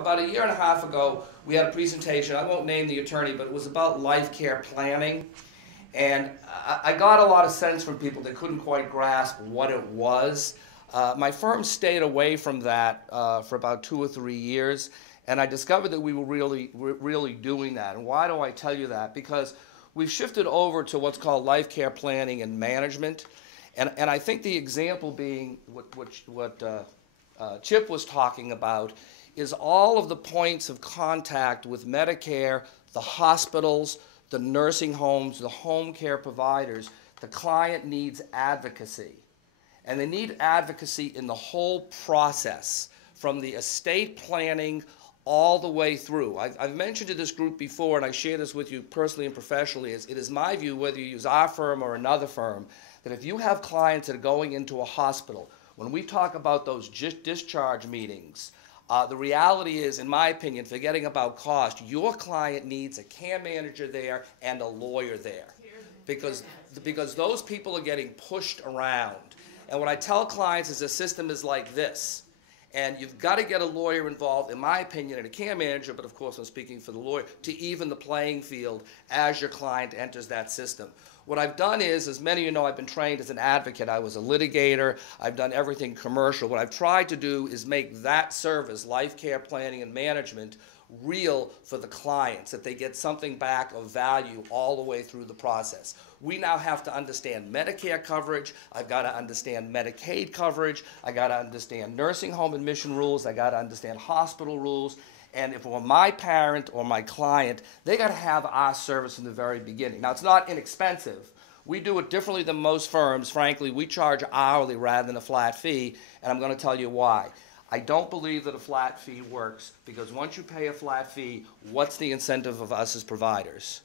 about a year and a half ago, we had a presentation. I won't name the attorney, but it was about life care planning. And I got a lot of sense from people that couldn't quite grasp what it was. My firm stayed away from that for about 2 or 3 years, and I discovered that we were really doing that. And why do I tell you that? Because we've shifted over to what's called life care planning and management. And I think the example being what Chip was talking about is all of the points of contact with Medicare, the hospitals, the nursing homes, the home care providers. The client needs advocacy. And they need advocacy in the whole process, from the estate planning all the way through. I've mentioned to this group before, and I share this with you personally and professionally, it is my view, whether you use our firm or another firm, that if you have clients that are going into a hospital, when we talk about those discharge meetings, the reality is, in my opinion, forgetting about cost, your client needs a care manager there and a lawyer there, because those people are getting pushed around. And what I tell clients is the system is like this. And you've got to get a lawyer involved, in my opinion, and a care manager, but of course I'm speaking for the lawyer, to even the playing field as your client enters that system. What I've done is, as many of you know, I've been trained as an advocate. I was a litigator. I've done everything commercial. What I've tried to do is make that service, life care planning and management, real for the clients, that they get something back of value all the way through the process. We now have to understand Medicare coverage. I've got to understand Medicaid coverage. I got to understand nursing home admission rules. I got to understand hospital rules. And if it were my parent or my client, they got to have our service from the very beginning. Now, it's not inexpensive. We do it differently than most firms. Frankly, we charge hourly rather than a flat fee, and I'm going to tell you why. I don't believe that a flat fee works, because once you pay a flat fee, what's the incentive of us as providers?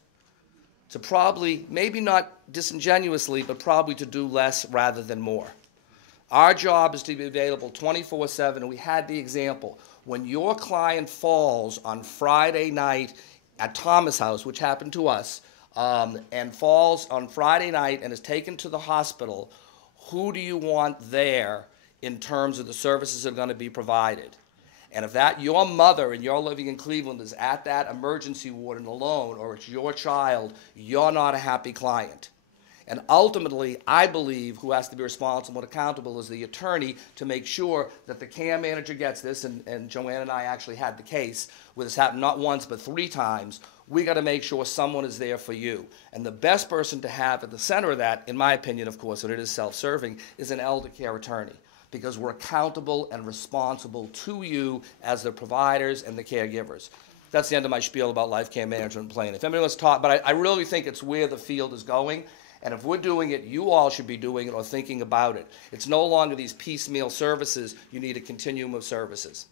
To probably, maybe not disingenuously, but probably to do less rather than more. Our job is to be available 24/7, and we had the example. When your client falls on Friday night at Thomas House, which happened to us, and falls on Friday night and is taken to the hospital, who do you want there in terms of the services that are going to be provided? And if that your mother and you're living in Cleveland is at that emergency ward and alone, or it's your child, you're not a happy client. And ultimately, I believe who has to be responsible and accountable is the attorney, to make sure that the care manager gets this, and Joanne and I actually had the case where this happened not once but 3 times. We got to make sure someone is there for you. And the best person to have at the center of that, in my opinion, of course, and it is self-serving, is an elder care attorney, because we're accountable and responsible to you as the providers and the caregivers. That's the end of my spiel about life care management and planning. If anybody wants to talk, but I really think it's where the field is going. And if we're doing it, you all should be doing it or thinking about it. It's no longer these piecemeal services. You need a continuum of services.